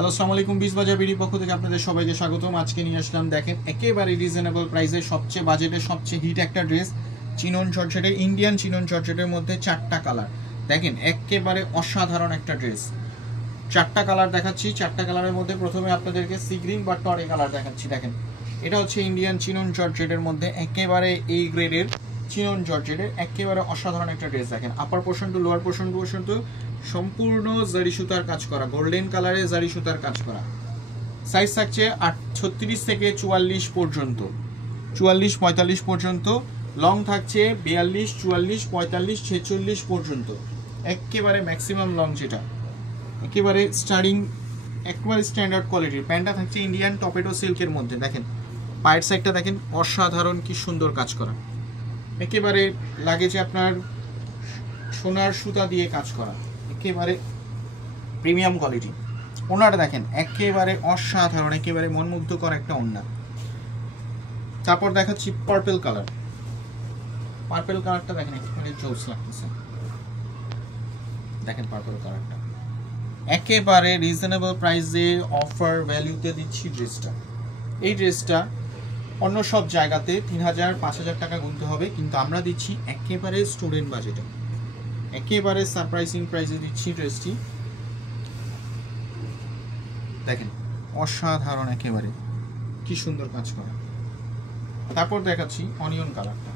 Hello আসসালামু আলাইকুম, বিশ বাজার বিডি পক্ষ থেকে আপনাদের সবাইকে স্বাগতম। আজকে নিয়ে আসলাম দেখেন একেবারে রিজনেবল প্রাইসে সবচেয়ে বাজেটের সবচেয়ে হিট একটা ড্রেস, চিনন জর্জেটের, ইন্ডিয়ান চিনন জর্জেটের মধ্যে 4টা কালার। দেখেন একেবারে অসাধারণ একটা ড্রেস, 4টা কালার দেখাচ্ছি। 4টা কালারের মধ্যে প্রথমে আপনাদেরকে সি গ্রিন বা টরে কালার দেখাচ্ছি। দেখেন এটা হচ্ছে ইন্ডিয়ান চিনন জর্জেটের মধ্যে একেবারে এই গ্রেডের চিনন জর্জেটের একেবারে অসাধারণ একটা ড্রেস। দেখেন upper portion to lower portion পর্যন্ত সম্পূর্ণ জারি সুতার কাজ করা, গোল্ডেন কালারে জারি সুতার কাজ করা। সাইজ থাকছে 36 থেকে 44 পর্যন্ত, 44-45 পর্যন্ত। লং থাকছে 42, 44, 45, 46 পর্যন্ত, একেবারে ম্যাক্সিমাম লং, যেটা একেবারে স্টার্টিং, একেবারে স্ট্যান্ডার্ড কোয়ালিটির। প্যান্টটা থাকছে ইন্ডিয়ান টপেটো সিল্কের মধ্যে। দেখেন পায়ের সাইডটা দেখেন অসাধারণ কি সুন্দর কাজ করা, একেবারে লাগে যে আপনার সোনার সুতা দিয়ে কাজ করা, একেবারে প্রিমিয়াম কোয়ালিটি। ওনাটা দেখেন একেবারে অসাধারণ, একেবারে মনমুগ্ধকর একটা ওড়না। তারপর দেখাচ্ছি পার্পল কালার। পার্পল কালারটা দেখেন একেবারে জোস লাগতেছে। দেখেন পার্পল কালারটা একেবারে রিজনেবল প্রাইসে অফার ভ্যালুতে দিচ্ছি ড্রেসটা। এই ড্রেসটা অন্য সব জায়গাতে 3000-5000 টাকা গুনতে হবে, কিন্তু আমরা দিচ্ছি একেবারে স্টুডেন্ট বাজেটে, একেবারে সারপ্রাইজিং প্রাইসে দিচ্ছি ড্রেসটি। দেখেন অসাধারণ, একেবারে কি সুন্দর কাজ করা। তারপর দেখাচ্ছি অনিয়ন কালারটা।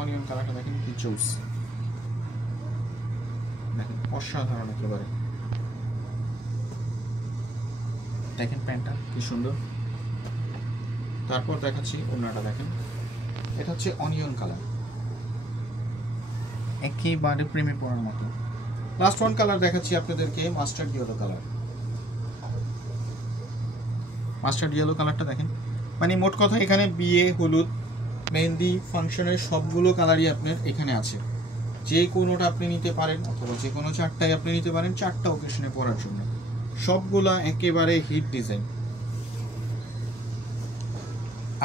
অনিয়ন কালারটা দেখেন কি জোস, দেখেন অসাধারণ একেবারে। দেখেন প্যান্টটা কি সুন্দর। তারপর দেখাচ্ছি ওড়নাটা। দেখেন এটা হচ্ছে অনিয়ন কালার, একেবারে প্রেমে পড়ার মতো। লাস্ট ওয়ান কালার দেখাচ্ছি আপনাদেরকে, mustard yellow colour. Mustard yellow কালারটা দেখেন, মানে মোট কথা এখানে বিয়ে, হলুদ, মেহেন্দি, ফাংশনের সবগুলো কালারই আপনার এখানে আছে। যে কোনোটা আপনি নিতে পারেন, অথবা যে কোনো 4টাই আপনি নিতে পারেন, 4টা ওকেশনে পরার জন্য। সবগুলা একেবারে হিট ডিজাইন।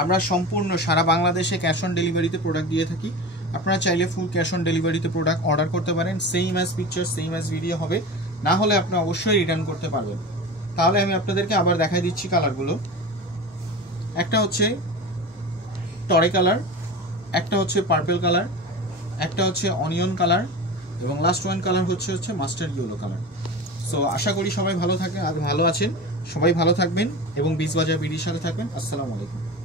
আমরা সম্পূর্ণ সারা বাংলাদেশে ক্যাশ অন ডেলিভারিতে প্রোডাক্ট দিয়ে থাকি। আপনারা চাইলে ফুল ক্যাশ অন ডেলিভারিতে প্রোডাক্ট অর্ডার করতে পারেন। Same as picture, same as video হবে, না হলে আপনি অবশ্যই রিটার্ন করতে পারবেন। তাহলে আমি আপনাদেরকে আবার দেখাই দিচ্ছি কালারগুলো। একটা হচ্ছে টরে কালার, একটা হচ্ছে পার্পল কালার, একটা হচ্ছে অনিয়ন কালার, এবং লাস্ট ওয়ান কালার হচ্ছে মাস্টার্ড ইয়েলো কালার। সো আশা করি সবাই ভালো থাকে আর ভালো আছেন, সবাই ভালো থাকবেন এবং বিশ বাজার বিডির সাথে থাকবেন। আসসালামু আলাইকুম।